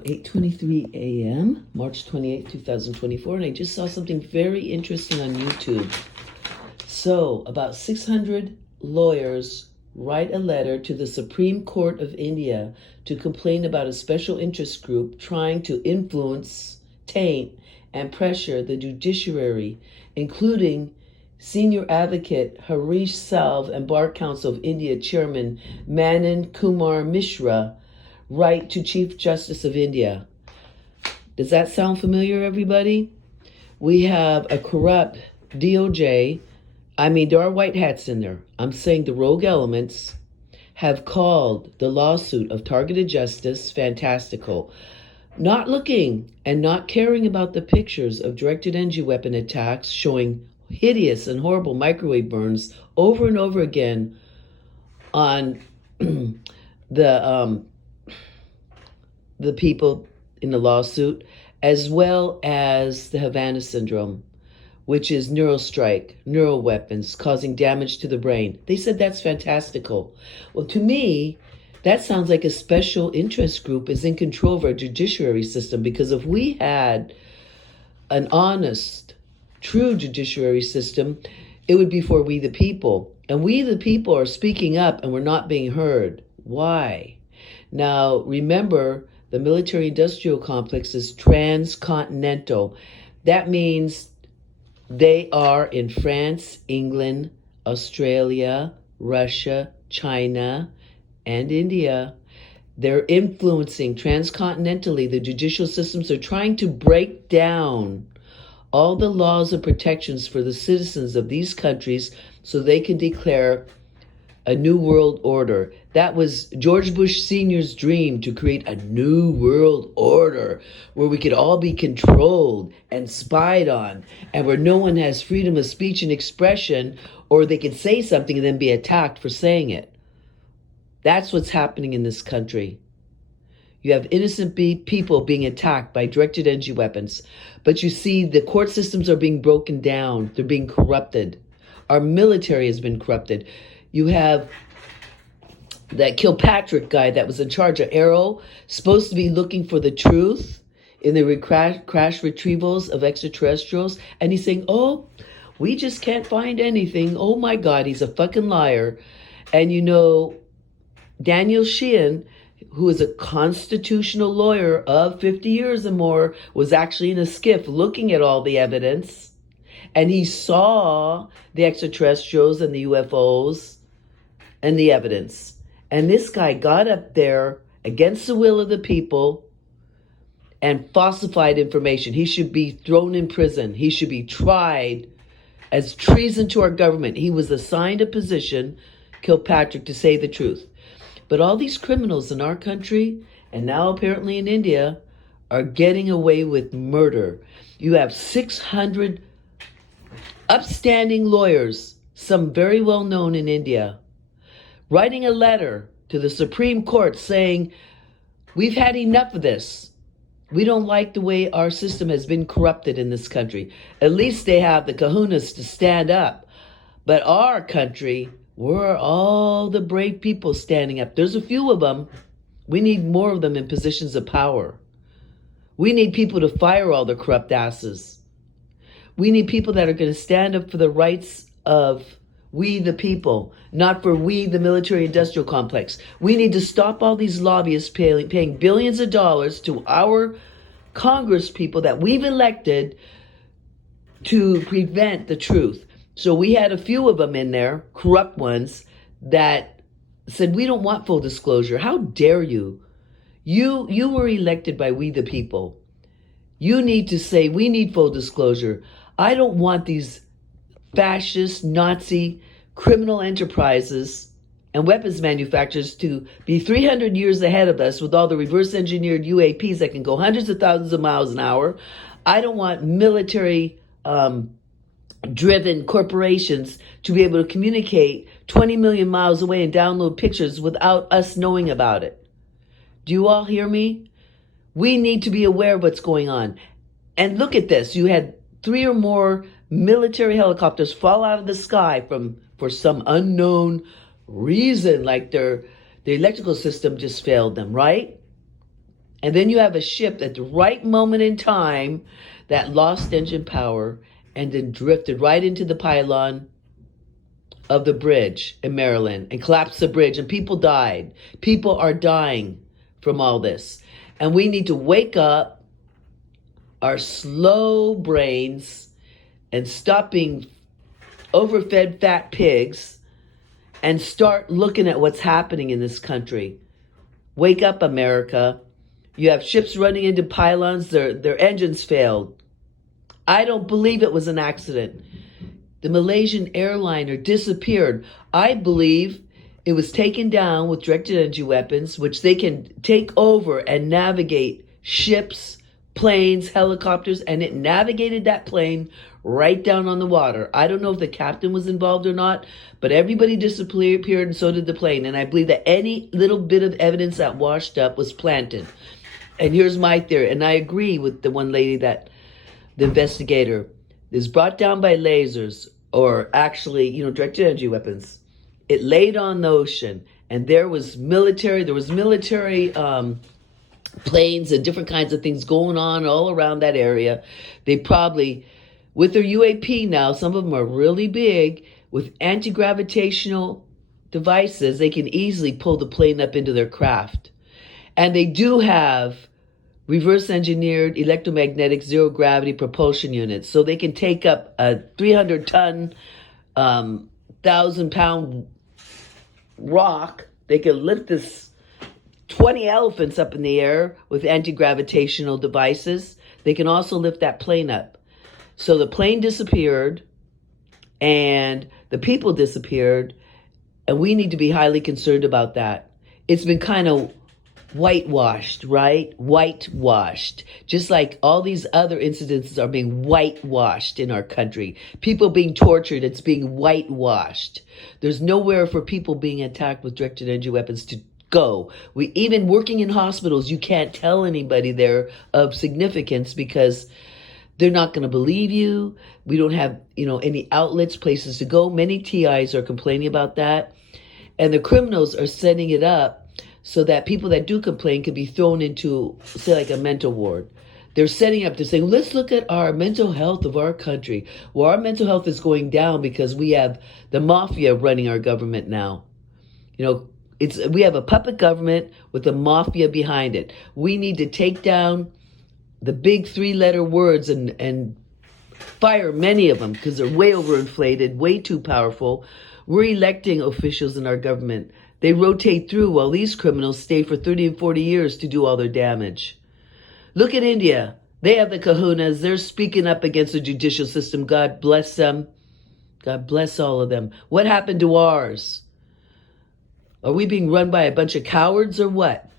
about 8:23 a.m., March 28, 2024, and I just saw something very interesting on YouTube. So, about 600 lawyers write a letter to the Supreme Court of India to complain about a special interest group trying to influence, taint, and pressure the judiciary, including Senior Advocate Harish Salve and Bar Council of India Chairman Manan Kumar Mishra, right to Chief Justice of India. Does that sound familiar, everybody? We have a corrupt DOJ. I mean, there are white hats in there. I'm saying the rogue elements have called the lawsuit of targeted justice fantastical, not looking and not caring about the pictures of directed energy weapon attacks showing hideous and horrible microwave burns over and over again on the people in the lawsuit, as well as the Havana syndrome, which is neuroweapons causing damage to the brain. They said that's fantastical. Well, to me, that sounds like a special interest group is in control of our judiciary system, because if we had an honest, true judiciary system, it would be for we the people. And we the people are speaking up and we're not being heard. Why? Now, remember, the military-industrial complex is Transcontinental. That means they are in France, England, Australia, Russia, China, and India. They're influencing transcontinentally the judicial systems. They're trying to break down all the laws and protections for the citizens of these countries so they can declare a new world order. That was George Bush Sr.'s dream, to create a new world order where we could all be controlled and spied on, and where no one has freedom of speech and expression, or they could say something and then be attacked for saying it. That's what's happening in this country. You have innocent people being attacked by directed energy weapons. But you see, the court systems are being broken down. They're being corrupted. Our military has been corrupted. You have that Kilpatrick guy that was in charge of Arrow, supposed to be looking for the truth in the crash retrievals of extraterrestrials. And he's saying, oh, we just can't find anything. Oh my God, he's a fucking liar. And you know, Daniel Sheehan, who is a constitutional lawyer of 50 years or more, was actually in a skiff looking at all the evidence. And he saw the extraterrestrials and the UFOs and the evidence. And this guy got up there against the will of the people and falsified information. He should be thrown in prison. He should be tried as treason to our government. He was assigned a position, Kilpatrick, to say the truth. But all these criminals in our country, and now apparently in India, are getting away with murder. You have 600 upstanding lawyers, some very well known in India, writing a letter to the Supreme Court saying, we've had enough of this. We don't like the way our system has been corrupted in this country. At least they have the kahunas to stand up. But our country, where are all the brave people standing up? There's a few of them. We need more of them in positions of power. We need people to fire all the corrupt asses. We need people that are going to stand up for the rights of we the people, not for we the military-industrial complex. We need to stop all these lobbyists paying billions of dollars to our Congress people that we've elected to prevent the truth. So we had a few of them in there, corrupt ones, that said, we don't want full disclosure. How dare you? You were elected by we the people. You need to say, we need full disclosure. I don't want these fascist, Nazi, criminal enterprises and weapons manufacturers to be 300 years ahead of us with all the reverse engineered UAPs that can go hundreds of thousands of miles an hour. I don't want military driven corporations to be able to communicate 20 million miles away and download pictures without us knowing about it. Do you all hear me? We need to be aware of what's going on. And look at this. You had 3 or more military helicopters fall out of the sky for some unknown reason, like the electrical system just failed them, right? And then you have a ship at the right moment in time that lost engine power and then drifted right into the pylon of the bridge in Maryland and collapsed the bridge, and people died. People are dying from all this. And we need to wake up our slow brains and stop being overfed fat pigs and start looking at what's happening in this country. Wake up, America. You have ships running into pylons, their engines failed. I don't believe it was an accident. The Malaysian airliner disappeared. I believe it was taken down with directed energy weapons, which they can take over and navigate ships, planes, helicopters, and it navigated that plane right down on the water. I don't know if the captain was involved or not, but everybody disappeared and so did the plane. And I believe that any little bit of evidence that washed up was planted. And here's my theory, and I agree with the one lady that the investigator is brought down by lasers, or actually, directed energy weapons. It laid on the ocean, and there was military planes and different kinds of things going on all around that area. They probably, with their UAP now, some of them are really big, with anti-gravitational devices, they can easily pull the plane up into their craft. And they do have reverse engineered electromagnetic zero gravity propulsion units. So they can take up a 300-ton, 1,000-pound rock. They can lift this 20 elephants up in the air with anti-gravitational devices. They can also lift that plane up. So the plane disappeared and the people disappeared, and we need to be highly concerned about that. It's been kind of whitewashed, right? Whitewashed. Just like all these other incidences are being whitewashed in our country. People being tortured, it's being whitewashed. There's nowhere for people being attacked with directed energy weapons to go. Even working in hospitals, you can't tell anybody there of significance because they're not going to believe you. We don't have, any outlets, places to go. Many TIs are complaining about that. And the criminals are setting it up so that people that do complain can be thrown into, say, like a mental ward. They're setting up to say, let's look at our mental health of our country. Well, our mental health is going down because we have the mafia running our government now. We have a puppet government with the mafia behind it. We need to take down the big 3-letter words and fire many of them because they're way overinflated, way too powerful. We're electing officials in our government. They rotate through while these criminals stay for 30 and 40 years to do all their damage. Look at India. They have the kahunas. They're speaking up against the judicial system. God bless them. God bless all of them. What happened to ours? Are we being run by a bunch of cowards or what?